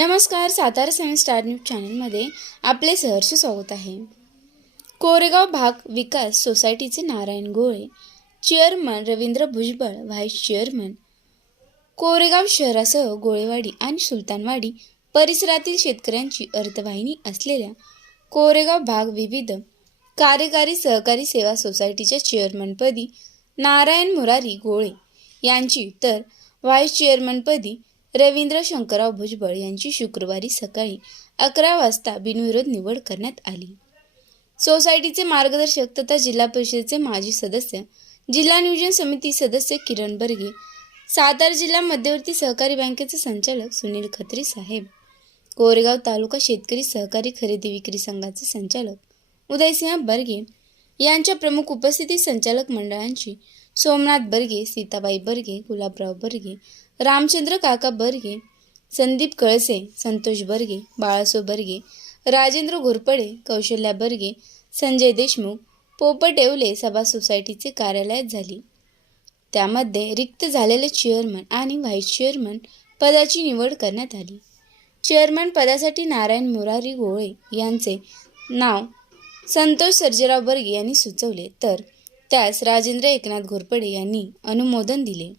नमस्कार सातारा सेवन star news चॅनलमध्ये आपले सहर्ष स्वागत आहे. कोरेगाव भाग विकास सोसायटीचे Narayan Gole chairman Ravindra Bhujbal vice chairman Koregaon शहरासह गोळेवाडी आणि सुलतानवाडी परिसरातील शेतकऱ्यांची अर्थवाहिनी असलेल्या कोरेगाव भाग विविध कार्यकारी सहकारी सेवा सोसायटीच्या चेअरमनपदी नारायण मुरारी गोळे यांची तर व्हाईस चेअरमनपदी रवींद्र शंकरराव भुजबळ यांची शुक्रवारी सकाळी अकरा वाजता बिनविरोध निवड करण्यात आली. सोसायटीचे मार्गदर्शक तथा जिल्हा परिषदेचे माजी सदस्य जिल्हा नियोजन समिती सदस्य किरण बर्गे सातारा जिल्हा मध्यवर्ती सहकारी बँकेचे संचालक सुनील खत्री साहेब कोरेगाव तालुका शेतकरी सहकारी खरेदी विक्री संघाचे संचालक उदयसिंह बर्गे यांच्या प्रमुख उपस्थितीत संचालक मंडळांची सोमनाथ बर्गे सीताबाई बर्गे गुलाबराव बर्गे रामचंद्र काका बर्गे संदीप कळसे संतोष बर्गे बाळासो बर्गे राजेंद्र घोरपडे कौशल्या बर्गे संजय देशमुख पोपटेवले सभा सोसायटीचे कार्यालयात झाली. त्यामध्ये रिक्त झालेले चेअरमन आणि व्हाईस चेअरमन पदाची निवड करण्यात आली. चेअरमन पदासाठी नारायण मुरारी गोळे यांचे नाव संतोष सर्जेराव बर्गे यांनी सुचवले. तर त्यास राजेंद्र एकनाथ घोरपडे यांनी अनुमोदन दिले.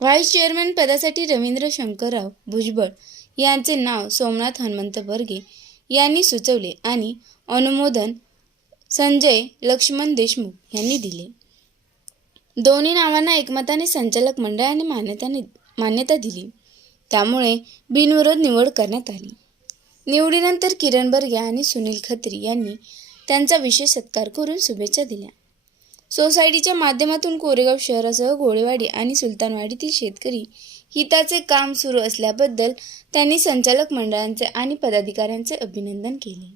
व्हाईस चेअरमन पदासाठी रवींद्र शंकरराव भुजबळ यांचे नाव सोमनाथ हनुमंत बर्गे यांनी सुचवले आणि अनुमोदन संजय लक्ष्मण देशमुख यांनी दिले. दोन्ही नावांना एकमताने संचालक मंडळाने मान्यताने मान्यता दिली. त्यामुळे बिनविरोध निवड करण्यात आली. निवडीनंतर किरण बर्गे आणि सुनील खत्री यांनी त्यांचा विशेष सत्कार करून शुभेच्छा दिल्या. सोसायटीच्या माध्यमातून कोरेगाव शहरासह गोळेवाडी आणि सुलतानवाडीतील शेतकरी हिताचे काम सुरू असल्याबद्दल त्यांनी संचालक मंडळांचे आणि पदाधिकाऱ्यांचे अभिनंदन केले.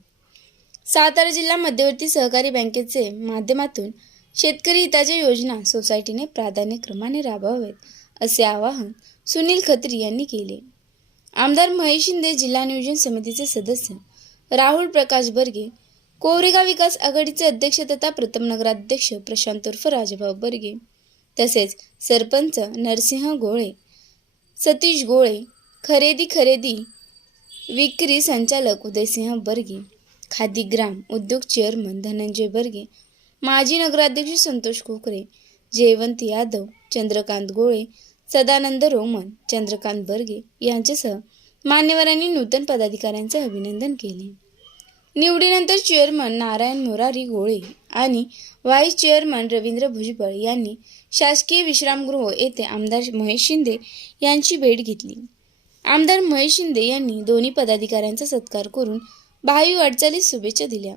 सातारा जिल्हा मध्यवर्ती सहकारी बँकेचे माध्यमातून शेतकरी हिताच्या योजना सोसायटीने प्राधान्यक्रमाने राबवावेत असे आवाहन सुनील खत्री यांनी केले. आमदार महेश शिंदे जिल्हा नियोजन समितीचे सदस्य राहुल प्रकाश बर्गे कोरेगाव विकास आघाडीचे अध्यक्ष तथा प्रथम नगराध्यक्ष प्रशांत उर्फ राजभाऊ बर्गे. तसेच सरपंच नरसिंह गोळे सतीश गोळे खरेदी खरेदी विक्री संचालक उदयसिंह बर्गे खादीग्राम उद्योग चेअरमन धनंजय बर्गे माजी नगराध्यक्ष संतोष कोकरे जयवंत यादव चंद्रकांत गोळे सदानंद रोमन चंद्रकांत बर्गे यांच्यासह मान्यवरांनी नूतन पदाधिकाऱ्यांचे अभिनंदन केले. निवडीनंतर चेअरमन नारायण मोरारी गोळे आणि व्हाईस चेअरमन रवींद्र भुजबळ यांनी शासकीय विश्रामगृह येथे आमदार महेश शिंदे यांची भेट घेतली. आमदार महेश शिंदे यांनी दोन्ही पदाधिकाऱ्यांचा सत्कार करून भावी वाटचालीस शुभेच्छा दिल्या.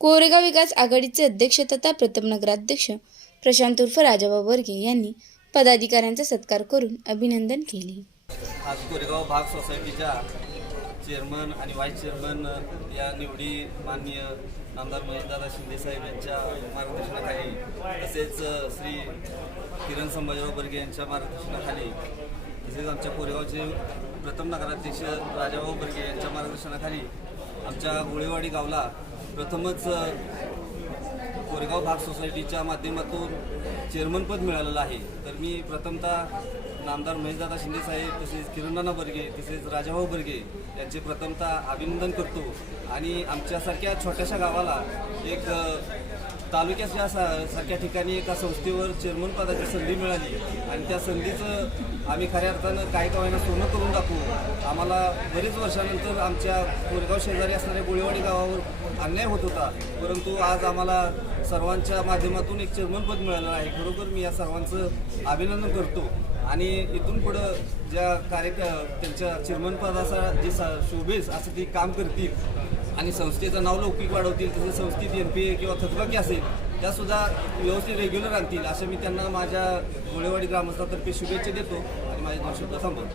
कोरेगाव विकास आघाडीचे अध्यक्ष तथा प्रथम नगराध्यक्ष प्रशांत उर्फ राजाबा वर्गे यांनी पदाधिकाऱ्यांचा सत्कार करून अभिनंदन केले. आज कोरेगाव भाग सोसायटीच्या चेअरमन आणि व्हाईस चेअरमन या निवडी माननीय आमदार महेशदादा शिंदेसाहेब यांच्या मार्गदर्शनाखाली तसेच श्री किरण संभाजीराव बर्गे यांच्या मार्गदर्शनाखाली तसेच आमच्या कोरेगावचे प्रथम नगराध्यक्ष राजाभाऊ बर्गे यांच्या मार्गदर्शनाखाली आमच्या गोळेवाडी गावला प्रथमच कोरेगाव भाग सोसायटीच्या माध्यमातून चेअरमनपद मिळालेलं आहे. तर मी प्रथमतः नामदार महेशदादा शिंदेसाहेब तसेच किरणदाना बर्गे तसेच राजाभाऊ बर्गे यांचे प्रथमतः अभिनंदन करतो. आणि आमच्यासारख्या छोट्याशा गावाला एक तालुक्याच्या सा सारख्या ठिकाणी एका संस्थेवर चेअरमन पदाची संधी मिळाली. आणि त्या संधीचं आम्ही खऱ्या अर्थानं काही कावांना सोनं करून दाखवू. आम्हाला बरेच वर्षानंतर आमच्या कोरेगाव शेजारी असणाऱ्या गोळेवाडी गावावर अन्याय होत होता. परंतु आज आम्हाला सर्वांच्या माध्यमातून एक चेअरमनपद मिळालं आहे. खरोखर मी या सर्वांचं अभिनंदन करतो. आणि इथून पुढं ज्या कार्य त्यांच्या चिरमनपदाचा जे सा शोभेस असं ते काम करतील आणि संस्थेचं नाव लौकिक वाढवतील तसेच संस्थेत एन पी ए किंवा थकबाकी असेल त्यासुद्धा व्यवस्थित रेग्युलर आणतील असं मी त्यांना माझ्या गोळेवाडी ग्रामस्थातर्फे शुभेच्छा देतो आणि माझे दोन शब्द थांबवतो.